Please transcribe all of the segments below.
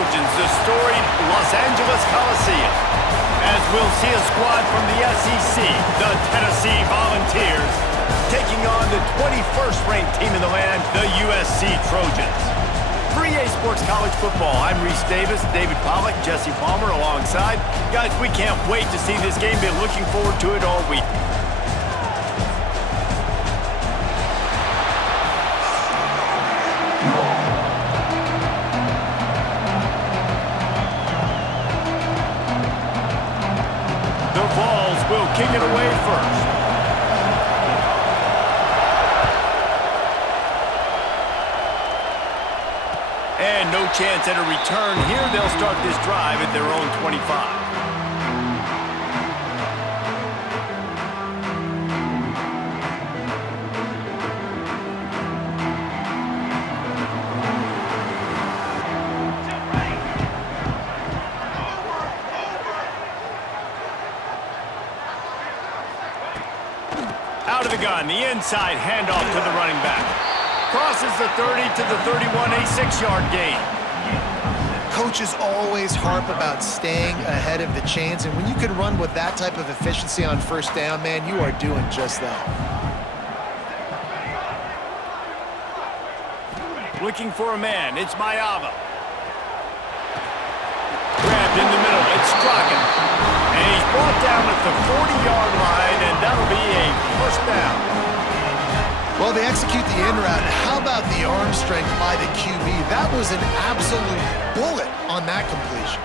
Trojans, the storied Los Angeles Coliseum, as we'll see a squad from the SEC, the Tennessee Volunteers, taking on the 21st ranked team in the land, the USC Trojans. For EA Sports College Football, I'm Reese Davis, David Pollack, Jesse Palmer alongside. Guys, we can't wait to see this game. Been looking forward to it all week. The Vols will kick it away first. And no chance at a return here. They'll start this drive at their own 25. Out of the gun, the inside handoff to the running back. Crosses the 30 to the 31, a 6-yard gain. Coaches always harp about staying ahead of the chains, and when you can run with that type of efficiency on first down, man, you are doing just that. Looking for a man, it's Mayava. Grabbed in the middle, it's Strachan. And he's brought down at the 40-yard line, and that'll be a first down. Well, they execute the in route. How about the arm strength by the QB? That was an absolute bullet on that completion.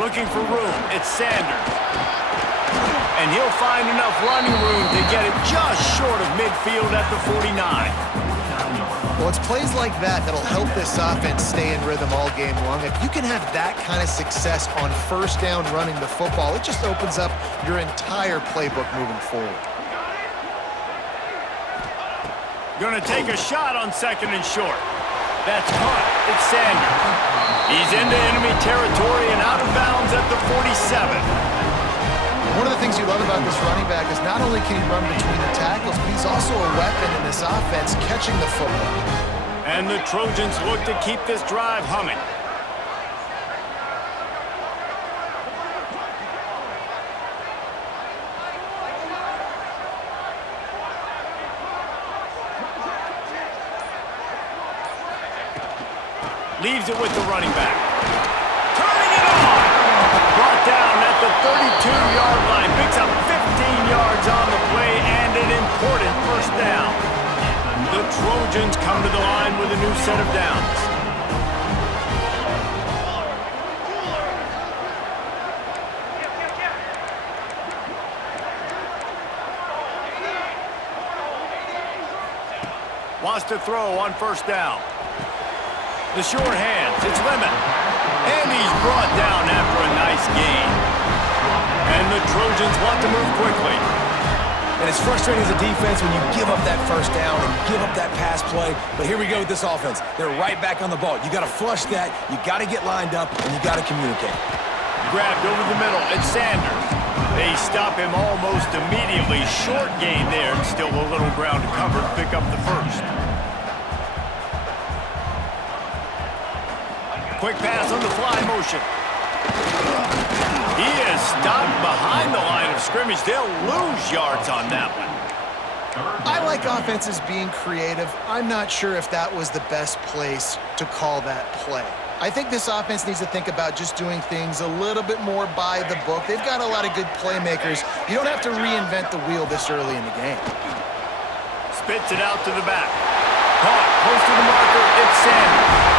Looking for room, it's Sanders. And he'll find enough running room to get it just short of midfield at the 49. Well, it's plays like that that'll help this offense stay in rhythm all game long. If you can have that kind of success on first down running the football, it just opens up your entire playbook moving forward. Gonna take a shot on second and short. That's caught. It's Sanders. He's into enemy territory and out of bounds at the 47. One of the things you love about this running back is not only can he run between the tackles, but he's also a weapon in this offense catching the football. And the Trojans look to keep this drive humming. Leaves it with the running back. Turning it on! Brought down at the 32-yard line. Picks up 15 yards on the play and an important first down. The Trojans come to the line with a new set of downs. Wants to throw on first down. The short hands, it's Lemon. And he's brought down after a nice gain. And the Trojans want to move quickly. And it's frustrating as a defense when you give up that first down and give up that pass play. But here we go with this offense. They're right back on the ball. You got to flush that, you got to get lined up, and you got to communicate. Grabbed over the middle, it's Sanders. They stop him almost immediately. Short gain there, and still a little ground to cover to pick up the first. Quick pass on the fly motion. He is stopped behind the line of scrimmage. They'll lose yards on that one. I like offenses being creative. I'm not sure if that was the best place to call that play. I think this offense needs to think about just doing things a little bit more by the book. They've got a lot of good playmakers. You don't have to reinvent the wheel this early in the game. Spits it out to the back. Caught close to the marker. It's Sanders.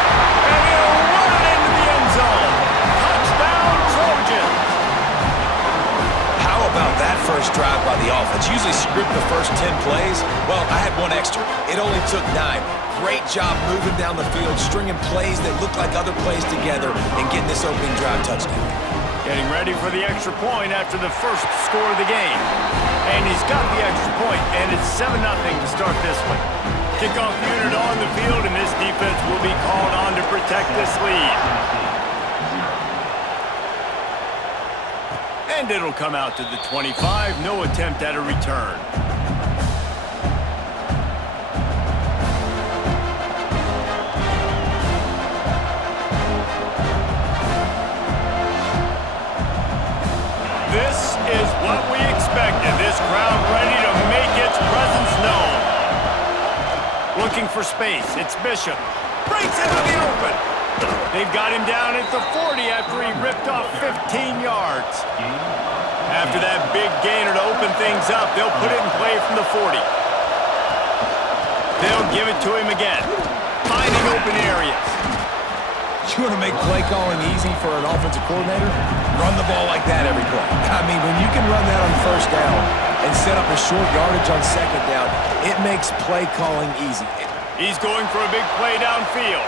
And he'll run it into the end zone. Touchdown, Trojans. How about that first drive by the offense? Usually script the first 10 plays. Well, I had one extra. It only took 9. Great job moving down the field, stringing plays that look like other plays together, and getting this opening drive touchdown. Getting ready for the extra point after the first score of the game. And he's got the extra point, and it's 7-0 to start this one. Kickoff unit on the field, and this defense will be called on to protect this lead. And it'll come out to the 25. No attempt at a return. Looking for space. It's Bishop. Breaks into the open. They've got him down at the 40 after he ripped off 15 yards. After that big gainer to open things up, they'll put it in play from the 40. They'll give it to him again. Finding open areas. You want to make play calling easy for an offensive coordinator? Run the ball like that every play. I mean, when you can run that on first down and set up a short yardage on second down, it makes play calling easy. He's going for a big play downfield.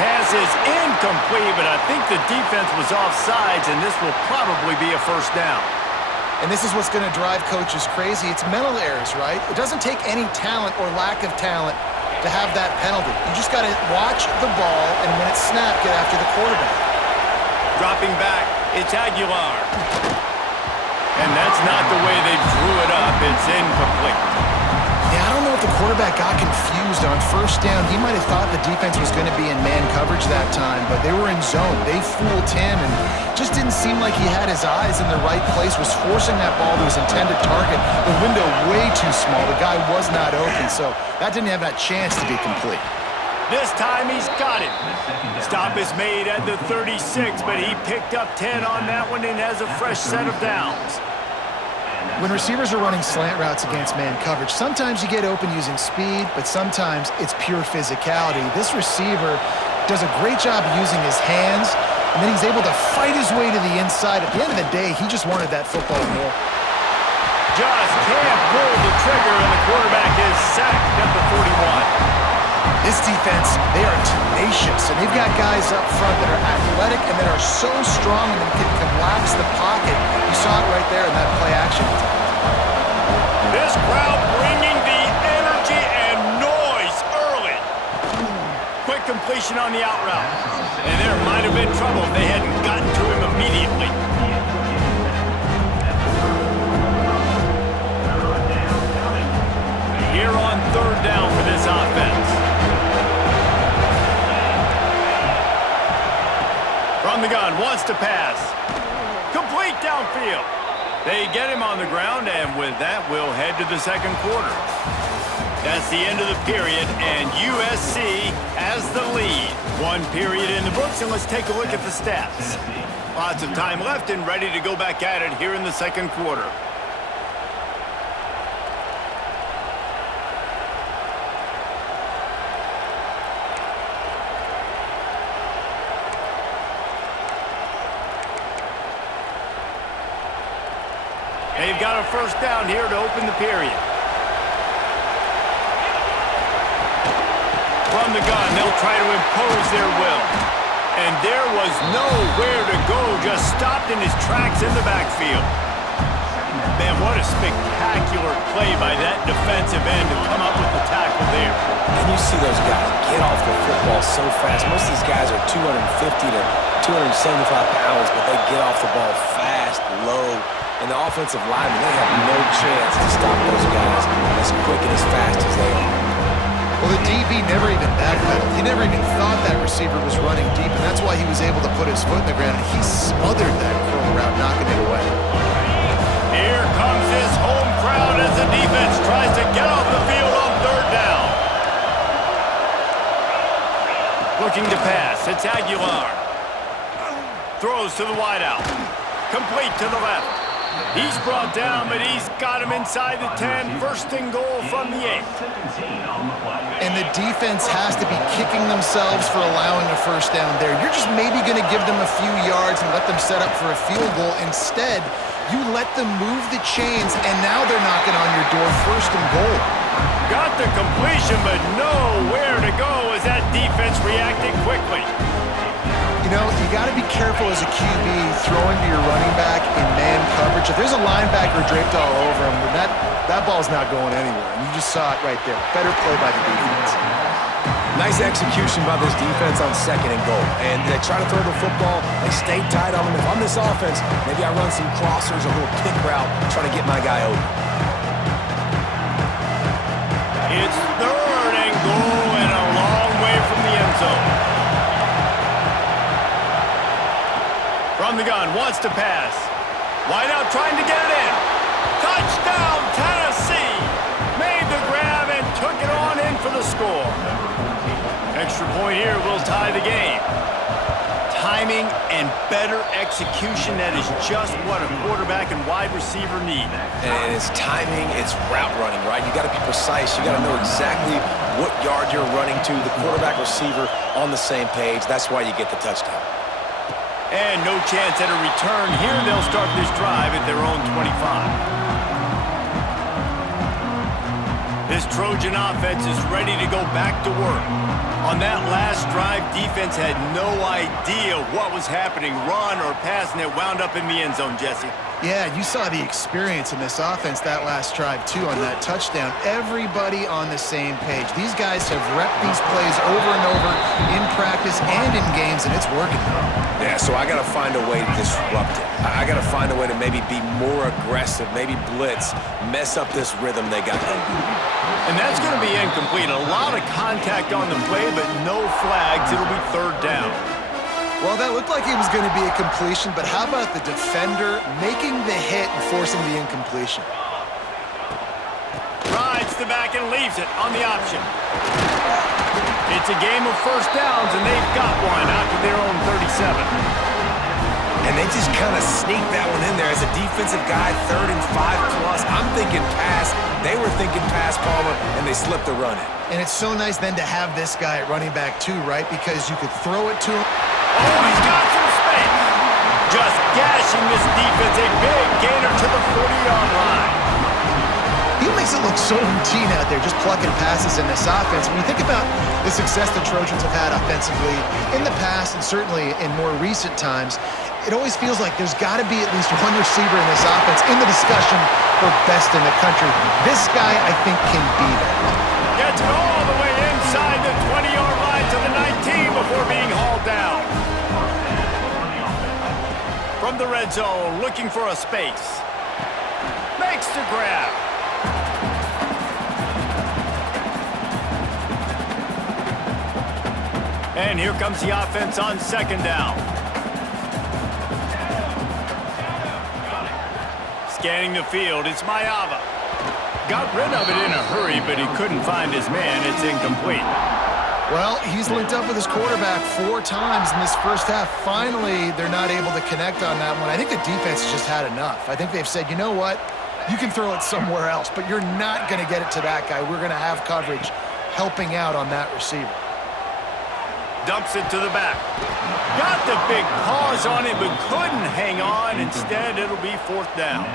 Pass is incomplete, but I think the defense was offsides, and this will probably be a first down. And this is what's going to drive coaches crazy. It's mental errors, right? It doesn't take any talent or lack of talent to have that penalty. You just got to watch the ball, and when it's snapped, get after the quarterback. Dropping back, it's Aguilar. And that's not the way they drew it up. It's incomplete. Yeah, I don't know if the quarterback got confused on first down. He might have thought the defense was going to be in man coverage that time, but they were in zone. They fooled him, and just didn't seem like he had his eyes in the right place, was forcing that ball to his intended target. The window way too small. The guy was not open, so that didn't have that chance to be complete. This time he's got it. Stop is made at the 36, but he picked up 10 on that one and has a fresh set of downs. When receivers are running slant routes against man coverage, sometimes you get open using speed, but sometimes it's pure physicality. This receiver does a great job using his hands, and then he's able to fight his way to the inside. At the end of the day, he just wanted that football more. Just can't pull the trigger, and the quarterback is sacked at the 41. This defense, they are tenacious, and they've got guys up front that are athletic and that are so strong and that can collapse the pocket. You saw it right there in that play action. This crowd bringing the energy and noise early. Quick completion on the out route. And there might have been trouble if they hadn't gotten to him immediately. Here on third down for this offense. From the gun, wants to pass. Complete downfield. They get him on the ground, and with that, we'll head to the second quarter. That's the end of the period, and USC has the lead. One period in the books, and let's take a look at the stats. Lots of time left and ready to go back at it here in the second quarter. They've got a first down here to open the period. From the gun, they'll try to impose their will. And there was nowhere to go, just stopped in his tracks in the backfield. Man, what a spectacular play by that defensive end to come up with the tackle there. And you see those guys get off the football so fast. Most of these guys are 250 to 275 pounds, but they get off the ball fast, low. And the offensive linemen, they have no chance to stop those guys as quick and as fast as they are. Well, the DB never even backpedaled. He never even thought that receiver was running deep, and that's why he was able to put his foot in the ground. And he smothered that curl route, knocking it away. Here comes his home crowd as the defense tries to get off the field on third down. Looking to pass, it's Aguilar. Throws to the wideout. Complete to the left. He's brought down, but he's got him inside the 10. First and goal from the 8. And the defense has to be kicking themselves for allowing a first down there. You're just maybe going to give them a few yards and let them set up for a field goal. Instead, you let them move the chains, and now they're knocking on your door, first and goal. Got the completion, but nowhere to go as that defense reacted quickly. You know, you got to be careful as a QB throwing to your running back in man coverage. If there's a linebacker draped all over him, then that ball's not going anywhere. And you just saw it right there. Better play by the defense. Nice execution by this defense on second and goal. And they try to throw the football. They stay tight on them. If I'm this offense, maybe I run some crossers, a little pick route, try to get my guy open. It's third and goal and a long way from the end zone. From the gun, wants to pass. Wide out, trying to get it in. Touchdown, Tennessee! Made the grab and took it on better execution. That is just what a quarterback and wide receiver need. And it's timing, it's route running, right? You got to be precise. You got to know exactly what yard you're running to. The quarterback receiver on the same page. That's why you get the touchdown. And no chance at a return. Here they'll start this drive at their own 25. This Trojan offense is ready to go back to work. On that last drive, defense had no idea what was happening, run or pass, and it wound up in the end zone, Jesse. Yeah, you saw the experience in this offense that last drive, too, on that touchdown. Everybody on the same page. These guys have repped these plays over and over in practice and in games, and it's working. Yeah, so I got to find a way to disrupt it. I got to find a way to maybe be more aggressive, maybe blitz, mess up this rhythm they got going. And that's going to be incomplete. A lot of contact on the play, but no flags. It'll be third down. Well, that looked like it was going to be a completion, but how about the defender making the hit and forcing the incompletion? Rides the back and leaves it on the option. It's a game of first downs, and they've got one out to their own 37. And they just kind of sneaked that one in there as a defensive guy, 3rd and 5+. I'm thinking pass. They were thinking pass, Palmer, and they slipped the run in. And it's so nice then to have this guy at running back too, right? Because you could throw it to him. Oh, he's got some space. Just gashing this defense. A big gainer to the 40-yard line. He makes it look so routine out there, just plucking passes in this offense. When you think about the success the Trojans have had offensively in the past and certainly in more recent times, it always feels like there's got to be at least one receiver in this offense in the discussion for best in the country. This guy, I think, can be that. Gets it all the way inside the 20-yard line to the 19 before being hauled down. From the red zone, looking for a space. Makes the grab. And here comes the offense on second down. Scanning the field, it's Mayava. Got rid of it in a hurry, but he couldn't find his man. It's incomplete. Well, he's linked up with his quarterback 4 times in this first half. Finally, they're not able to connect on that one. I think the defense has just had enough. I think they've said, you know what? You can throw it somewhere else, but you're not going to get it to that guy. We're going to have coverage helping out on that receiver. Dumps it to the back. Got the big paws on it, but couldn't hang on. Instead, it'll be fourth down.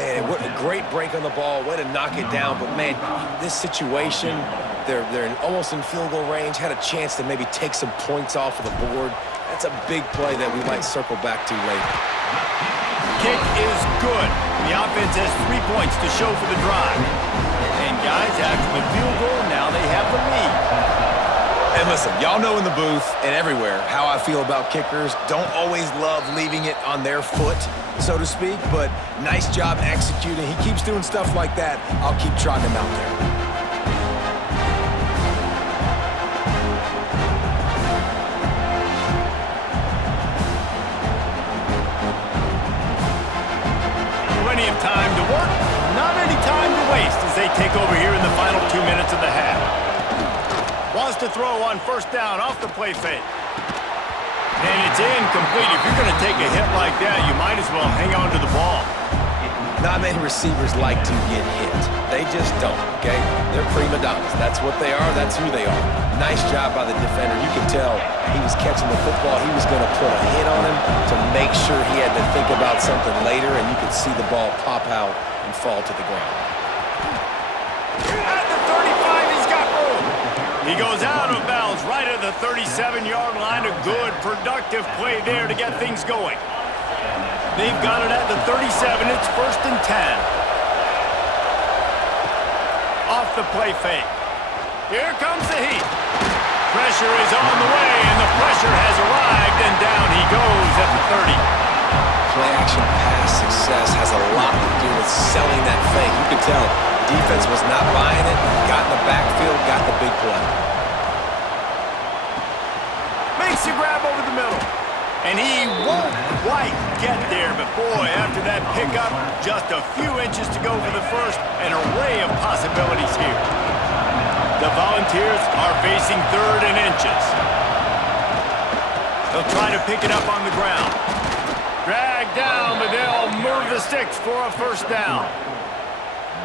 Man, what a great break on the ball. Way to knock it down. But, man, this situation, they're almost in field goal range. Had a chance to maybe take some points off of the board. That's a big play that we might circle back to later. Kick is good. The offense has 3 points to show for the drive. And, guys, after the field goal, now they have the lead. And listen, y'all know in the booth and everywhere how I feel about kickers. Don't always love leaving it on their foot, so to speak, but nice job executing. He keeps doing stuff like that. I'll keep trotting him out there. Plenty of time to work, not any time to waste as they take over here in the final 2 minutes of the half. Wants to throw on first down off the play fake. And it's incomplete. If you're going to take a hit like that, you might as well hang on to the ball. Not many receivers like to get hit. They just don't, okay? They're prima donnas. That's what they are. That's who they are. Nice job by the defender. You could tell he was catching the football. He was going to put a hit on him to make sure he had to think about something later, and you could see the ball pop out and fall to the ground. At the 35, he's got room. He goes out of bounds right at the 37-yard line. A good, productive play there to get things going. They've got it at the 37. It's 1st and 10. Off the play fake. Here comes the heat. Pressure is on the way, and the pressure has arrived, and down he goes at the 30. Play-action pass success has a lot to do with selling that fake. You could tell defense was not buying it, got in the backfield, got the big play. Makes the grab over the middle. And he won't quite get there, but boy, after that pickup, just a few inches to go for the first, an array of possibilities here. The Volunteers are facing 3rd and inches. They'll try to pick it up on the ground. Drag down, but they'll move the sticks for a first down.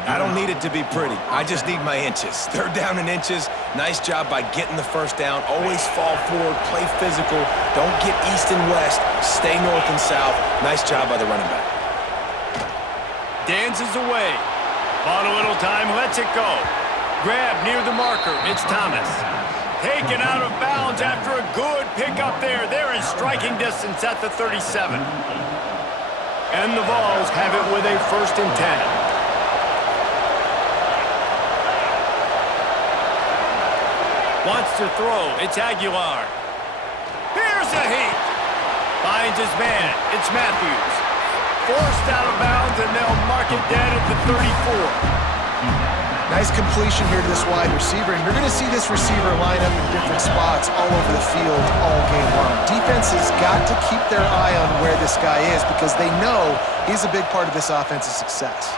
I don't need it to be pretty. I just need my inches. Third down in inches. Nice job by getting the first down. Always fall forward, play physical. Don't get east and west. Stay north and south. Nice job by the running back. Dances away. Bought a little time, lets it go. Grab near the marker. It's Thomas. Taken out of bounds after a good pickup there. They're in striking distance at the 37. And the Vols have it with a 1st and 10. Wants to throw. It's Aguilar. Here's a heat. Finds his man. It's Matthews. Forced out of bounds, and they'll mark it dead at the 34. Nice completion here to this wide receiver, and you're going to see this receiver line up in different spots all over the field all game long. Defense has got to keep their eye on where this guy is because they know he's a big part of this offense's success.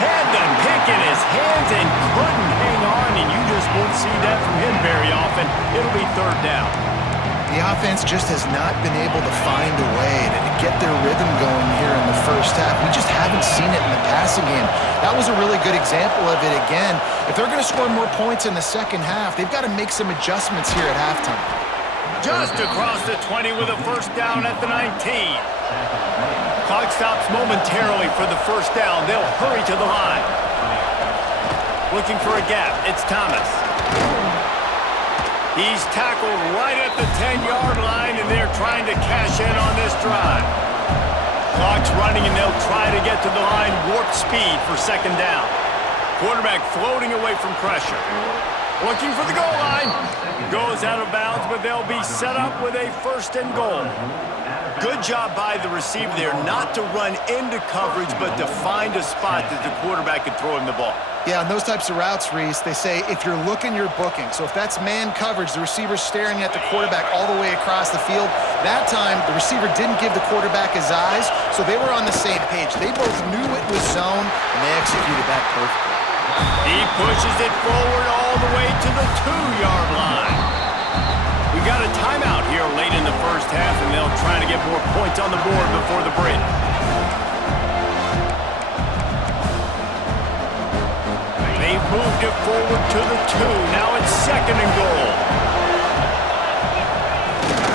Had the pick in his hands and couldn't hang on, and you just won't see that from him very often. It'll be 3rd down. The offense just has not been able to find a way to get their rhythm going here in the first half. We just haven't seen it in the passing game. That was a really good example of it again. If they're going to score more points in the second half, they've got to make some adjustments here at halftime. Just across the 20 with a first down at the 19. Clock stops momentarily for the first down. They'll hurry to the line. Looking for a gap. It's Thomas. He's tackled right at the 10-yard line, and they're trying to cash in on this drive. Clock's running, and they'll try to get to the line warp speed for 2nd down. Quarterback floating away from pressure. Looking for the goal line. Goes out of bounds, but they'll be set up with a 1st and goal. Good job by the receiver there not to run into coverage, but to find a spot that the quarterback could throw him the ball. Yeah, on those types of routes, Reese, they say if you're looking, you're booking. So if that's man coverage, the receiver's staring at the quarterback all the way across the field. That time, the receiver didn't give the quarterback his eyes, so they were on the same page. They both knew it was zone, and they executed that perfectly. He pushes it forward all the way to the 2-yard line. We got a timeout here late in the first half, and they'll try to get more points on the board before the break. They've moved it forward to the 2. Now it's 2nd and goal.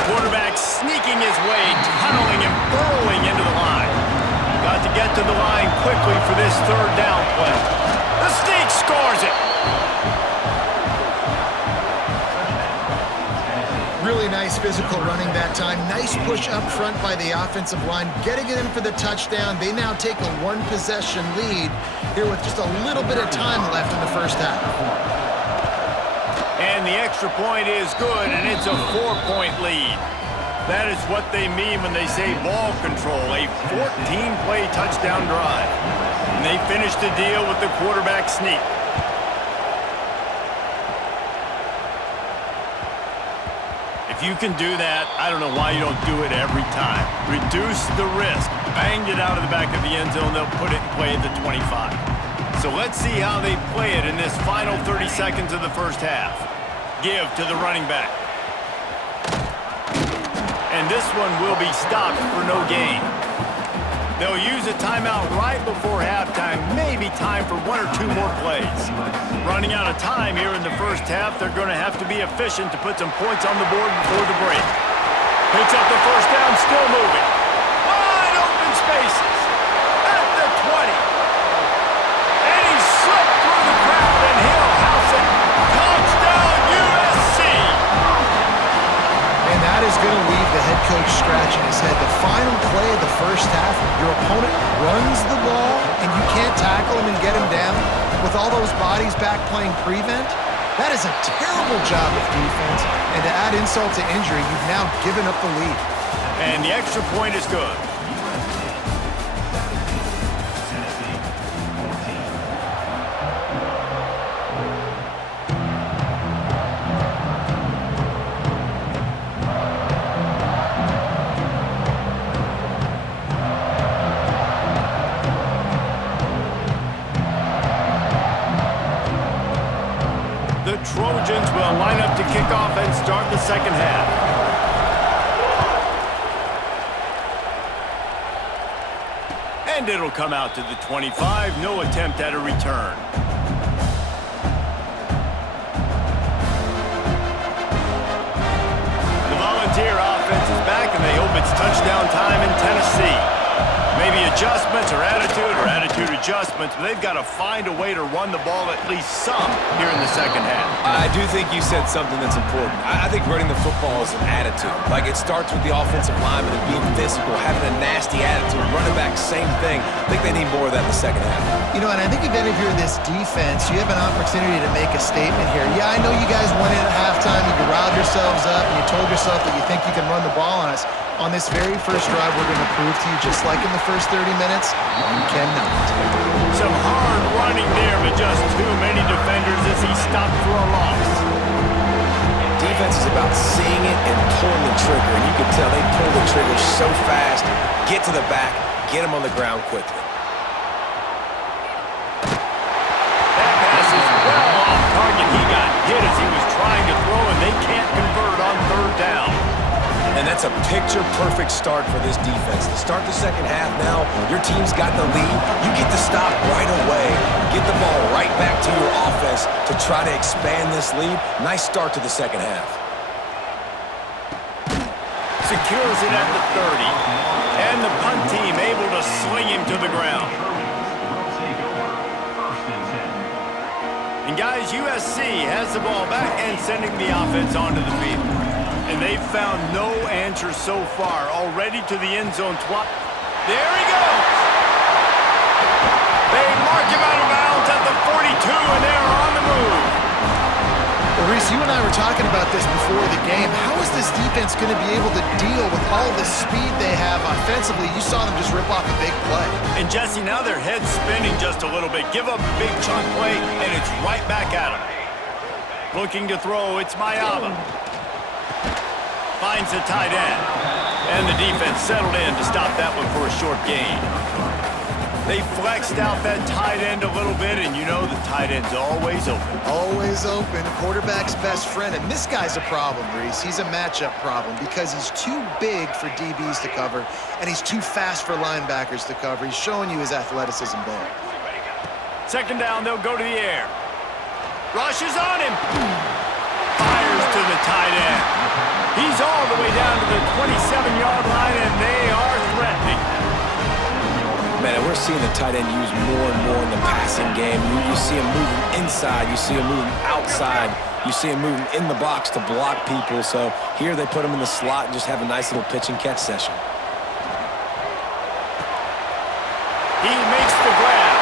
Quarterback sneaking his way, tunneling and burrowing into the line. Got to get to the line quickly for this 3rd down play. The sneak scores it. Really nice physical running that time. Nice push up front by the offensive line. Getting it in for the touchdown. They now take a 1-possession lead here with just a little bit of time left in the first half. And the extra point is good, and it's a 4-point lead. That is what they mean when they say ball control, a 14-play touchdown drive. And they finish the deal with the quarterback sneak. If you can do that, I don't know why you don't do it every time. Reduce the risk. Banged it out of the back of the end zone. They'll put it in play at the 25. So let's see how they play it in this final 30 seconds of the first half. Give to the running back. And this one will be stopped for no gain. They'll use a timeout right before halftime. Maybe time for 1 or 2 more plays. Running out of time here in the first half. They're going to have to be efficient to put some points on the board before the break. Picks up the first down, still moving. Wide open spaces at the 20. And he slipped through the crowd, and he'll house it. Touchdown, USC! And that is going to leave the head coach scratching his head. The final play of the first half, your opponent runs the ball, and you can't tackle him and get him down with all those bodies back playing prevent. That is a terrible job of defense, and to add insult to injury, you've now given up the lead. And the extra point is good. The Trojans will line up to kick off and start the second half. And it'll come out to the 25. No attempt at a return. The Volunteer offense is back, and they hope it's touchdown time in Tennessee. Maybe adjustments or attitude adjustments, but they've got to find a way to run the ball at least some here in the second half. I do think you said something that's important. I think running the football is an attitude. Like, it starts with the offensive lineman and being physical, having a nasty attitude. Running back, same thing. I think they need more of that in the second half. You know, and I think if any of you are this defense, you have an opportunity to make a statement here. Yeah, I know you guys went in at halftime, you riled yourselves up, and you told yourself that you think you can run the ball on us. On this very first drive, we're going to prove to you, just like in the first 30 minutes, you cannot. Some hard running there, but just too many defenders as he stopped for a loss. Defense is about seeing it and pulling the trigger, and you can tell they pull the trigger so fast, get to the back, get them on the ground quickly. That pass is well off target. He got hit as he was trying to throw, and they can't convert on third down. And that's a picture-perfect start for this defense. To start the second half now, your team's got the lead. You get to stop right away. Get the ball right back to your offense to try to expand this lead. Nice start to the second half. Secures it at the 30. And the punt team able to sling him to the ground. And guys, USC has the ball back and sending the offense onto the field. And they've found no answer so far. Already to the end zone. There he goes. They mark him out of bounds at the 42, and they're on the move. Well, Reese, you and I were talking about this before the game. How is this defense going to be able to deal with all the speed they have offensively? You saw them just rip off a big play. And Jesse, now their head's spinning just a little bit. Give up a big chunk play, and it's right back at them. Looking to throw, it's Mayava. Finds the tight end. And the defense settled in to stop that one for a short gain. They flexed out that tight end a little bit, and you know the tight end's always open. Always open. Quarterback's best friend. And this guy's a problem, Reese. He's a matchup problem because he's too big for DBs to cover, and he's too fast for linebackers to cover. He's showing you his athleticism there. Second down, they'll go to the air. Rushes on him. Fires to the tight end. He's all the way down to the 27-yard line, and they are threatening. Man, we're seeing the tight end used more and more in the passing game. You see him moving inside. You see him moving outside. You see him moving in the box to block people. So here they put him in the slot and just have a nice little pitch and catch session. He makes the grab.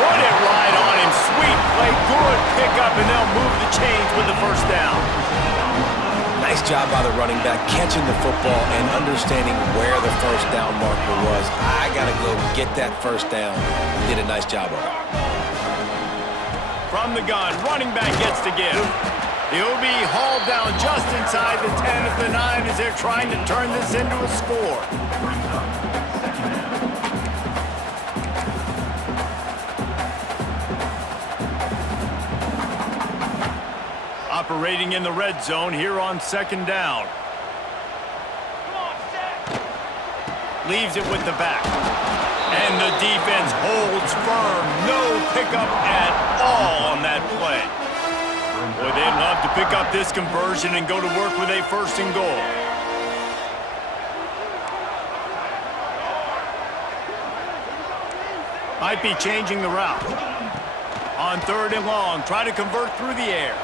Put it right on him. Sweet play. Good pickup, and they'll move the chains with the first down. Nice job by the running back, catching the football and understanding where the first down marker was. I got to go get that first down. He did a nice job of it. From the gun, running back gets to give. He'll be hauled down just inside the 10 of the 9 as they're trying to turn this into a score. Operating in the red zone here on second down. Leaves it with the back. And the defense holds firm. No pickup at all on that play. Boy, they'd love to pick up this conversion and go to work with a first and goal. Might be changing the route. On third and long, try to convert through the air.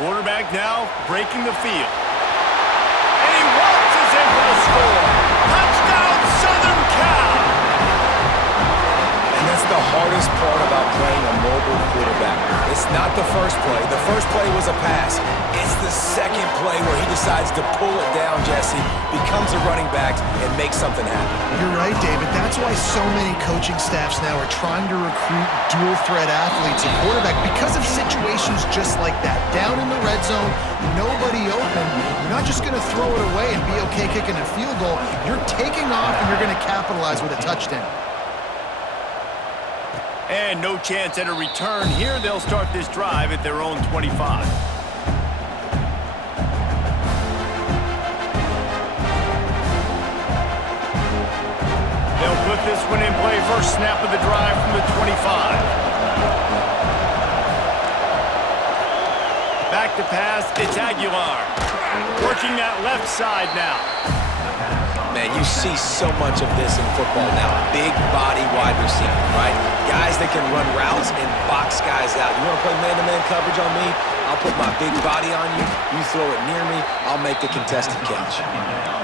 Quarterback now breaking the field. And he waltzes in for the score. Touchdown, Southern Cal! And that's the hardest part about playing a mobile quarterback. It's not the first play. The first play was a pass. It's the second play where he decides to pull it down, Jesse, becomes a running back, and makes something happen. You're right, David. That's why so many coaching staffs now are trying to recruit dual-threat athletes at quarterback because of situations just like that. Down in the red zone, nobody open. You're not just going to throw it away and be okay kicking a field goal. You're taking off, and you're going to capitalize with a touchdown. And no chance at a return here. They'll start this drive at their own 25. They'll put this one in play. First snap of the drive from the 25. Back to pass. It's Aguilar. Working that left side now. Man, you see so much of this in football now. Big body wide receiver, right? Guys that can run routes and box guys out. You want to play man-to-man coverage on me? I'll put my big body on you. You throw it near me, I'll make the contested catch.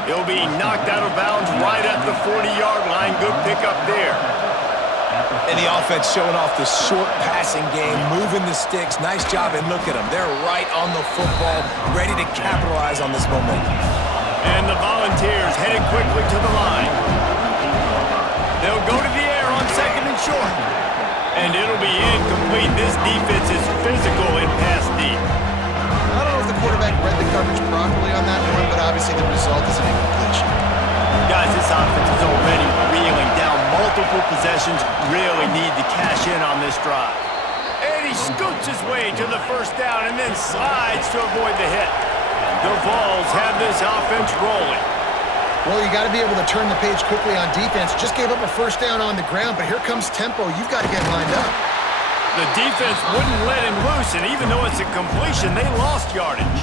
He'll be knocked out of bounds right at the 40-yard line. Good pickup there. And the offense showing off the short passing game, moving the sticks. Nice job, and look at them. They're right on the football, ready to capitalize on this momentum. And the Volunteers headed quickly to the line. They'll go to the air on second and short. And it'll be incomplete. This defense is physical in pass deep. I don't know if the quarterback read the coverage properly on that one, but obviously the result is an incompletion. Guys, this offense is already reeling down multiple possessions. Really need to cash in on this drive. And he scoots his way to the first down and then slides to avoid the hit. The Vols have this offense rolling. Well, you got to be able to turn the page quickly on defense. Just gave up a first down on the ground, but here comes tempo. You've got to get lined up. The defense wouldn't let him loose, and even though it's a completion, they lost yardage.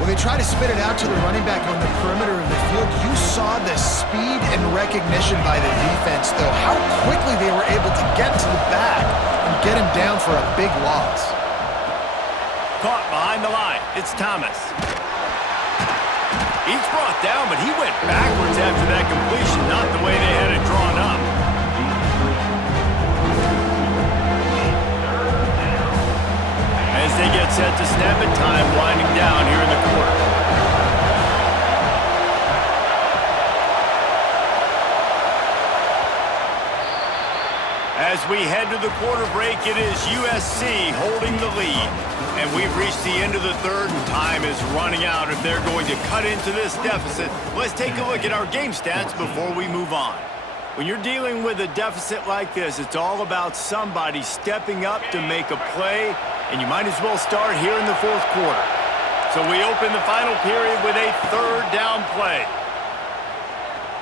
Well, they try to spit it out to the running back on the perimeter of the field. You saw the speed and recognition by the defense, though. How quickly they were able to get to the back and get him down for a big loss. Caught behind the line. It's Thomas. He's brought down, but he went backwards after that completion, not the way they had it drawn up. As they get set to snap it, time winding down here in the quarter. As we head to the quarter break, it is USC holding the lead. And we've reached the end of the third, and time is running out if they're going to cut into this deficit. Let's take a look at our game stats before we move on. When you're dealing with a deficit like this, it's all about somebody stepping up to make a play, and you might as well start here in the fourth quarter. So we open the final period with a third down play.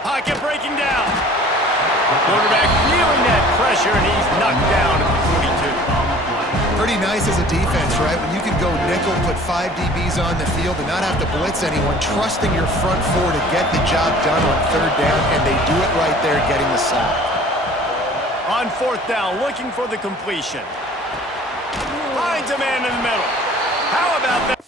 Pocket breaking down. Quarterback feeling that pressure, and he's knocked down at the 42. Pretty nice as a defense, right? When you can go nickel, put 5 DBs on the field and not have to blitz anyone, trusting your front four to get the job done on third down, and they do it right there, getting the sack. On fourth down, looking for the completion. Finds a man in the middle. How about that?